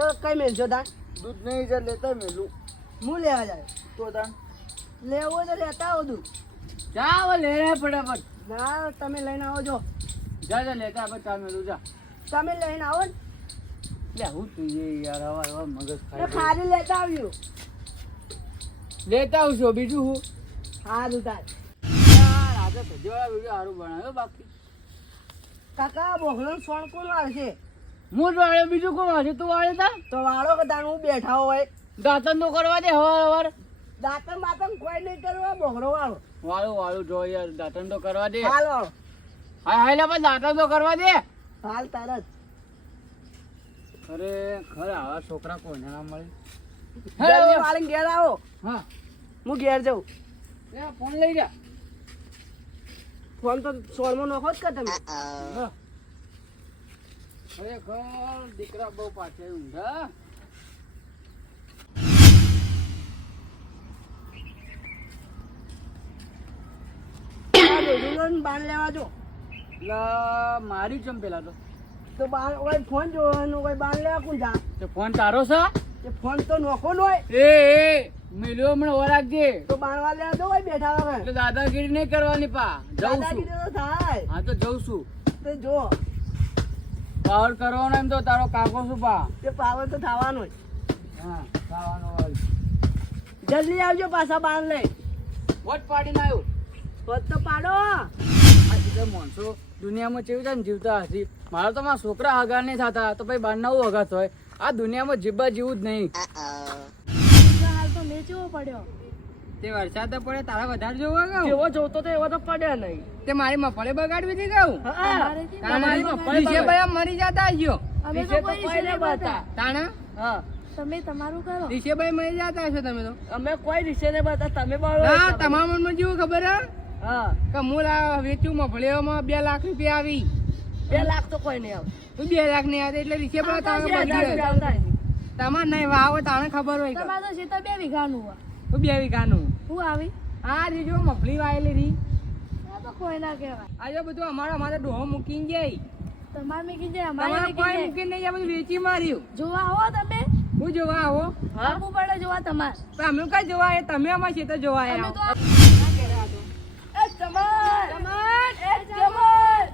તો કઈ મેલજો તાન દૂધ નહીં જ લેતા મેલું. હું લેવા જાય? તો તાન લેવો તો લેતા આવો દૂધ. જાઓ લે રે ફટાફટ. ના તમે લઈને આવો જો. જા જા લેતા આપણે ચા મેલું જા. તમે લઈને આવો ને. લે હું તું એ યાર હવા હવા મગજ ખાઈ ખાલી લેતા આવ્યું લેતા આવશો બીજું હું? સારું તાર. આજે સજવાળા વીડિયો સારું બનાવ્યો બાકી. કાકા બોગલો સોણ કોણ વાળશે હું જ વાળ્યો બીજું કોણ વાળ્યું તું વાળ્યો તા? તો વાળો કે હું બેઠા હોય? દાંતન તો કરવા દે હવાર હવાર. દાંતન બાતન કોઈ નહીં કરવા બોગરો વાળો. વાળું વાળું જો યાર દાંતન તો કરવા દે. હાલ. વાળો હા હાય લે પણ દાંતન તો કરવા દે. હાલ તરત. અરે ખરે આવા છોકરા કોઈને ના મળે? જલ્દી વાળીને ઘેર આવો. હા. હું ઘેર જાઉં. લે ફોન લઈ જા. ફોન તો સોલમાં નોખો જ કે તમે. હા. ખરેખર દીકરા બહુ પાછળ ઊંઘા આ લેવા જો મારી જમ પેલા તો. તો કોઈ ફોન જોવાનું કોઈ બાણ લેવા કોણ જા? તે ફોન તારો છે? એ ફોન તો નોખો નો હોય. એ એ મિલ્યો હમણાં ઓરાગજે તો બાણવા લેવા દો હોય બેઠા વાગે એટલે દાદાગીરી નહીં કરવાની પા. જઉં છું. દાદાગીરી તો થાય. હા તો જઉં છું. તો જો પાવર કરવાનો એમ તો તારો કાકો શું પા? તે પાવર તો થવાનો જ. હા થવાનો હોય. જલ્દી આવજો પાછા બાણ લઈ. વોટ પાડીને આવ્યો? વોટ તો પાડો. આ બધા માણસો દુનિયામાં કેવી ને જીવતા હશે? મારા તો મારા છોકરા હગા નહીં થતા તો ભાઈ બારના હું હગા હોય આ દુનિયામાં જીવવા જેવું જ નહીં. હાલ તો મેં પડ્યો? તે વરસાદ તો પડે તારા વધારે જોવા ગયો જેવો જોતો તો એવો તો પડ્યા નહીં. તે મારી મફળે બગાડવી હતી ગયું તમારી મફળે ભાઈ મરી જતા આયો અમે તો કોઈ બતા તાણા? હા. તમે તમારું કરો. દિશેભાઈ મરી જતા હશો તમે તો. અમે કોઈ વિશે નહીં બતા તમે બોલો. ના તમારા મનમાં જેવું ખબર હે? હા. કે હું આ વેચું મફળીઓમાં બે લાખ રૂપિયા આવી. બે લાખ તો કોઈ નહીં આવે. તું બે લાખ નહીં આવે એટલે આવતા હશે. તમારે નહીં વાવો તાણે ખબર હોય કે. તમારે તો સીતા બે વીઘાનું હોય. બે વીઘાનું. હું આવી? આ રીજો મફળી વાયેલી રી આ તો કોઈ ના કહેવાય. આજે બધું અમારા અમારે ડોહો મૂકીને જાય. તમારે મૂકી જાય અમારે કોઈ મૂકીને નહીં આ બધું વેચી માર્યું. જોવા આવો તમે. હું જોવા આવો? આવવું પડે જોવા તમારે. પણ અમે કઈ જોવા એ તમે અમારા તો જોવા આવ્યા તો એ તમાર! તમાર! એ તમાર!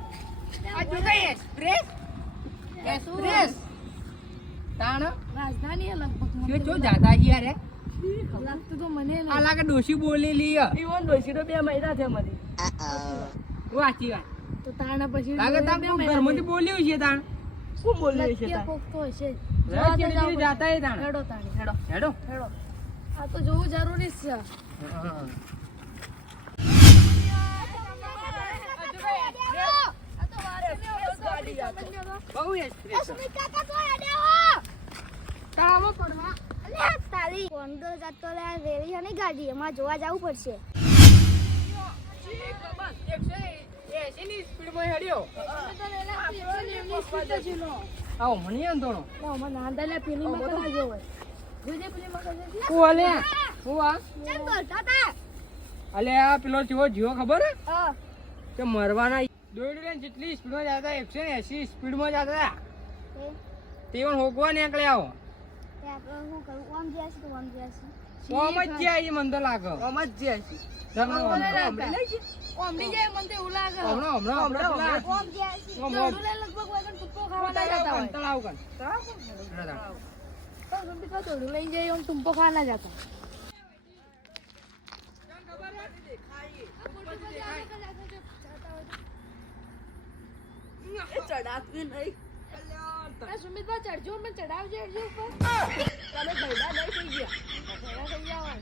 આ જો કઈ એક્સપ્રેસ એક્સપ્રેસ તાણ? રાજધાની લગભગ. કે જો જાતા યાર હે લાગતું તો મને આ લાગે ડોશી બોલેલી હે. ઈવન ડોશી તો બે મહિના થયા મારી વાંચી વાત. તો તાણા પછી લાગે ઘરમાંથી બોલ્યું છે તાણ? શું બોલી છે કોક તો હશે. જોવા તો ચીડી જાવું ચીડી જાતા એ તાણ. હેડો તાણી. હેડો. હેડો. હેડો. આ તો જોવું જરૂરી જ છે. બહુ એક્સપ્રેસ કોન્ડો જતો લે વેરી છે. ને ગાડી એમાં પડશે ના, અમારે નાંદા લે પેલી માં કરા જેવો હોય. જોજે પેલી માં કરા છે. હું અલે હું આ ચલ બોલતા તા અલે આ પેલો જેવો જીવો કે મરવાના જેટલી સ્પીડમાં જતા એકસો એસી સ્પીડમાં જતા તે પણ હોકવા નીકળ્યા આવો શું કરું ઓમ જ્યાં છે તો ઓમ જ્યાં છે જ તો લાગે. આમ જ જાય છે. મને તો લાગે. ઓમ જ્યાં ઓમ, ઓમ. ટૂંપો ખાવા ના જતા. ચડાતું નહીં. આ સુમિતભાઈ ચડજો મને ચડાવજો ચડજો ઉપર તમે ભૈડા નહીં થઈ ગયા. ભૈડા થઈ જવાય.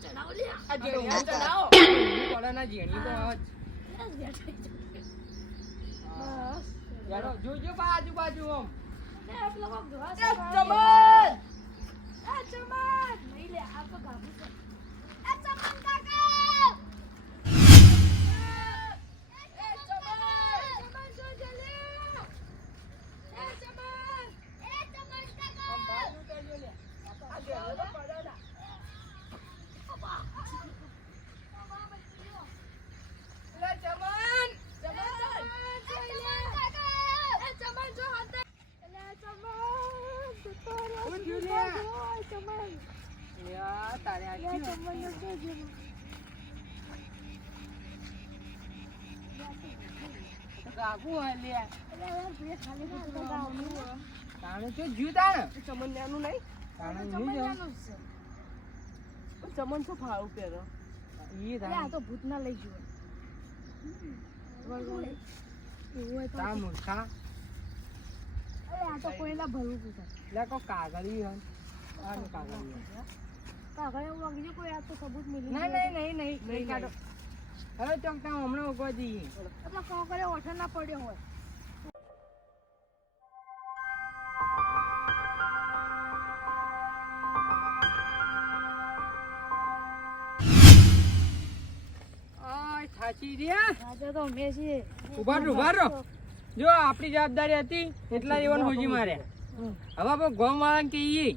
ચડાવો લે આ જેણિયા ચડાવો. પડેના ઝીણી તો આવે જ. જોજો આજુબાજુ આમ. ચમન! ચમન નહીં લે આ તો છે એ ચમન કાકા ચમન જો જલે એ ચમન એ ચમન કાકા આ જેણિયો તો પડ્યો ના. લે, ચમન! એ ચમન કાકા ચમન યા, તારે આ યા કેવું? ચમન નો કેજે તો હલે તાણે તો જ્યું તાણે. ચમનિયાનું નહીં? તાણે જ છે. ચમન શું ફાળું પહેરો? ઈ તાણે. આ તો ભૂતના લઈ ગયો એવું તા મૂર્ખા. અરે આ તો કોઈના ભરવું પૂછે લે કો કાગળી હોય. આનું કાગળી કાગળ એવું લાગી કોઈ આ તો સબૂત મિલી નહીં, નહીં, નહીં, નહીં. નહીં કાઢો. હવે ચોક હમણાં ઉગવા જઈએ. એટલે ઓઠો ના પડ્યો હોય. રહ્યા. તો અમે છીએ. ઊભા રહો, ઊભા રહો. જો આપણી જવાબદારી હતી એટલા જીવન હોજી માર્યા હવે આપણે ગોમ વાળાને કહીએ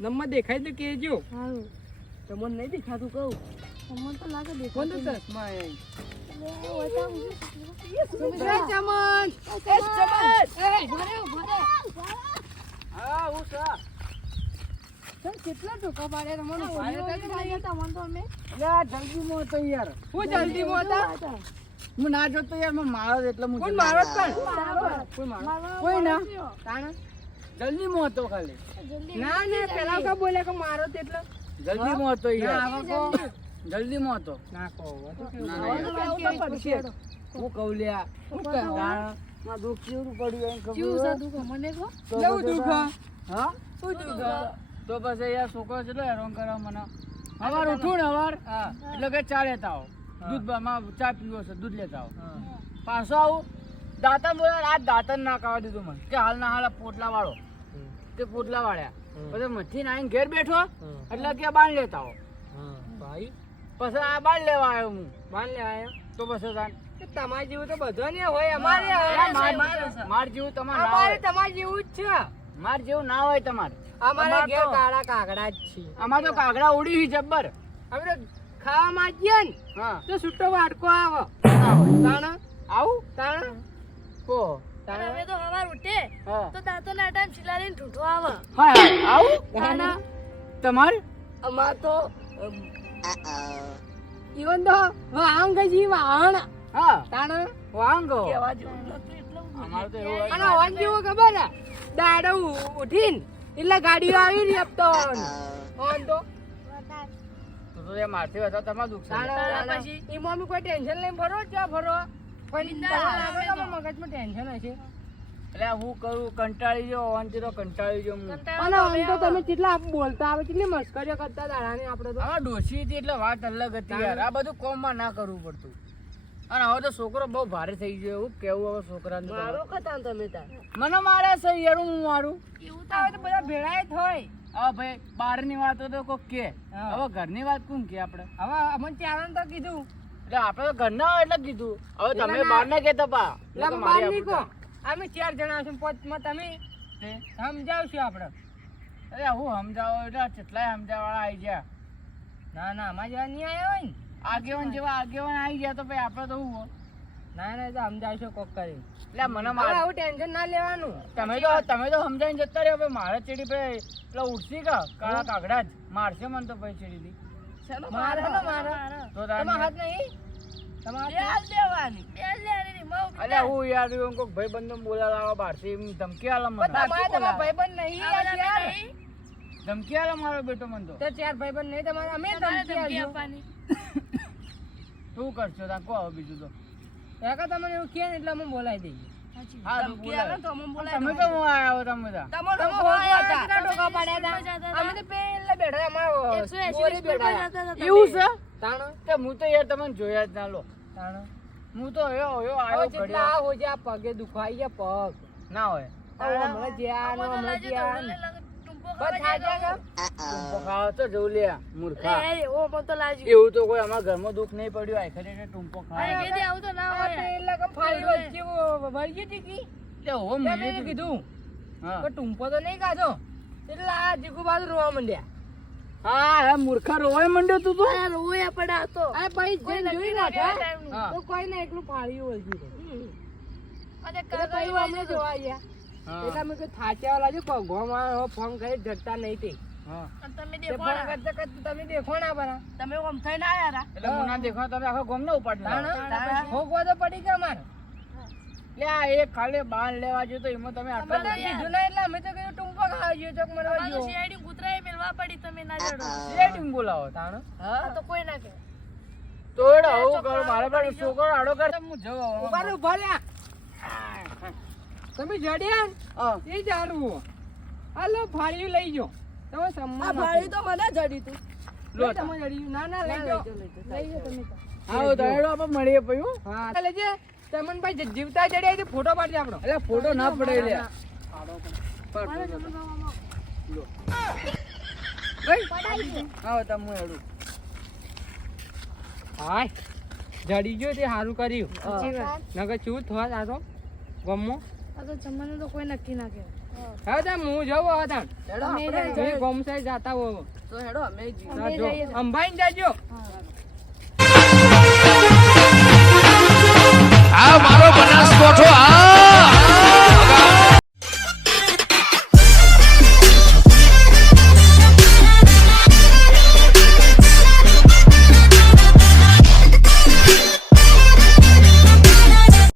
નંબર દેખાય તો કહેજો. ચમન નહીં દેખાતું કહું. તમને તો લાગે કોણ તો ચશ્મા કેટલા ટોકા તમને તમને આ યાર. હું ના જોતો યાર મને મારો એટલે હું જલ્દી- મારો. કોઈ ના? વાળો તાણે? જલ્દીમાં હતો ખાલી. ના ના પેલા બોલે કે મારો તેટલો જલ્દીમાં હતો યાર. જલ્દીમાં હતો. ના કહો કેવું? કેવું. હું કહું લ્યા હું કહું? તાણે દુઃખ કેવું પડ્યું કેવું દુઃખ? મને કહો. પછી દુઃખ? હા? શું દુઃખ? તો પછી યાર છોકરો છે હેરાન કરે મને. હવાર ઉઠું ને હવાર? હા. એટલે કે ચા લેતા આવો. દૂધમાં ચા પીવો છે દૂધ લેતા આવો. પાછો આવું. દાંતન બોલા આ દાંતન ના ખાવા દીધું મને. કે હાલ ના હાલ પોટલા વાળો તે પોટલા વાળ્યા. પછી મચ્છી નાઈને ઘેર બેઠો એટલે કે બાણ લેતા આવો. ભાઈ. પછી આ બાણ લેવા આવ્યો હું. બાંધ લેવા આવ્યો. તો પછી તાન કે તમારે જેવું તો બધો ને હોય અમારે માર- જેવું તમારે અમારે તમારે જેવું જ છે. માર જેવું ના હોય તમારે. અમારે ઘેર કાળા કાગડા જ છે. અમારે તો કાગડા ઉડી છે જબ્બર. હવે ખાવામાં જઈએ ને તો છૂટો વાટકો આવે. તાણા? આવું? તાણા? કો? અમે તો હવાર ઉઠે. તો દાંતો ના ટાઈમ ચિલારીને ઠૂઠો આવે. હા આવું? તાણા અમાર તો ઈવન તો વાહણ જી વાહણ. હા. તાણા વાંગો? કેવા જેવું અમારે તો એવું અને અવાજ જેવો ખબર હે દાડો ઉઠીને એટલે ગાડીઓ આવી રહી આપતો ઓન તો. તો તો એ મારથી વધારે તમારું તાણા પછી ઈ મમ્મી કોઈ ટેન્શન લઈને ફરો ક્યાં ફરો? કોઈ બિંદાસ. તમને લાગે કે મગજમાં ટેન્શન હશે. એટલે હું કરું કંટાળી ગયો ઓનથી તો કંટાળી ગયો હું અને આમ તમે કેટલા બોલતા આવે કેટલી મસ્કરીઓ કરતા દાડાની આપણે તો. આમાં ડોશી હતી એટલે વાત અલગ હતી યાર. આ બધું કોમમાં ના કરવું પડતું. અને હવે તો છોકરો બહુ ભારે થઈ ગયો એવું કેવું હવે છોકરાને મારો કથા તમે તાર. મને મારે છે યાર હું મારું? એવું હવે તો બધા ભેળાય થાય હોય. હવે ભાઈ બહારની વાતો તો કોક કે. હા. હવે ઘરની વાત કોણ કે આપણે? હવે અમને ચારણ તો કીધું. એટલે આપણે ઘરના એટલે કીધું. હવે તમે બહાર ના કેતા પા અમે બહાર નહીં અમે ચાર જણા છું પોચમાં તમે. સમજાવશું આપણે? અરે હું સમજાવો એટલે કેટલાય સમજાવવાળા આવી ગયા. ના ના અમારા જેવા નહીં આવ્યા હોય ને. આગેવાન જેવા આગેવાન આવી ગયા તો ભાઈ આપણે તો હું? ના ના તો સમજાવશો કોક કરી. એટલે મને મારે આવું ટેન્શન ના લેવાનું. તમે તો તમે તો સમજાવીને જતા રહ્યો ભાઈ મારે ચેડી ભાઈ એટલે ઉઠશી કા? કાળા કાગડા જ. મારશે મને તો ભાઈ ચીડી દી ચલો મારે મારો? તો તમારા હાથ નહીં? ધમકી આલે મને. તમારા તમારા ભાઈબંધ નહીં આ બધા યાર નહીં. ધમકી આલે મારો બેટો મને તો. ચાર ભાઈબંધ નહીં તમારા અમે ધમકી આપવાની. શું કરશો? તા કહો બીજું તો. કાકા તમને એવું કહે ને એટલે અમે બોલાવી દઈએ. એવું છે? તાણો? તે હું તો યાર તમને જોયા જ ના લો. તાણો? હું તો યો યો આવ્યો જેટલા ઘડિયા. આ હોય આ પગે દુખાઈ ગયા પગ. ના હોય. હમણાં જ્યાં હમણાં જ્યાં ઓલે લાગે ટૂંપો બસ ખાવા થાય જાય છે તો. ટૂંપો ખાવા તો જવું લે મૂર્ખા. એ, એ, ઓ, મને તો લાગ્યું. એવું તો કોઈ અમારા ઘરમાં દુઃખ નહીં પડ્યું ટૂંપો ખાવા. કીધી. જ હો. ટૂંપો તો નહીં કાઢો એટલે આ જીગુ બાજુ રોવા માંડ્યા. હા હા મૂર્ખા રોવાય મંડ્યો તું. આ ભાઈ જોઈ નાખે એકલું ભાઈ. જોવા એટલે મેં થાચ્યા લાગે ફોન કરી જડતા નહીં તે. તમે દેખો ના. કરતા કરતા તમે દેખો ના બરા તમે ઓમ થઈને આયા રા? એટલે હું ના દેખો તમે આખો ગોમ ના ઉપાડી લાવો. ભોગવા તો પડી ગયા મારે લે એ એક ખાલી બાર લેવા જો તો એમાં તમે આટલા કીધું ના એટલે અમે તો કીધું ટૂંપો ખાવા ચોક મરવા મેલવા પડી તમે ના જડો. શેડિંગ બોલાવો તાણ? હા? તો કોઈ ના કે તોડ એડો આવું કરો મારે પર છોકરો આડો કર. હું જવા ઊભા ઊભા રહ્યા. તમે જડ્યા? હા. એ જાડવું હાલો ફાળ્યું લઈ જો તમે સન્માન આપો. તો મને જડી તું. લો તમે જડ્યું. ના ના લઈ જાઓ. લઈ જાઓ તમે. આવો તો આપણે મળીએ પયું હો. હા. લેજે તમનભાઈ જે જીવતા જડ્યા છે ફોટો પાડજે આપણો. એટલે ફોટો ના પડે લે. ના. આવો તો હું એડું હાય. જડી ગયો તે સારું કર્યું. નકર ચૂ થવા જાતો ગમો? તો જમવાનું તો કોઈ નક્કી ના કે હવે તાર હું જવું હવે તાર હેડો આપણે એ ગોમ સાઈડ જાતા હો તો હેડો અમે જી અંબાઈ જાજો. આ મારો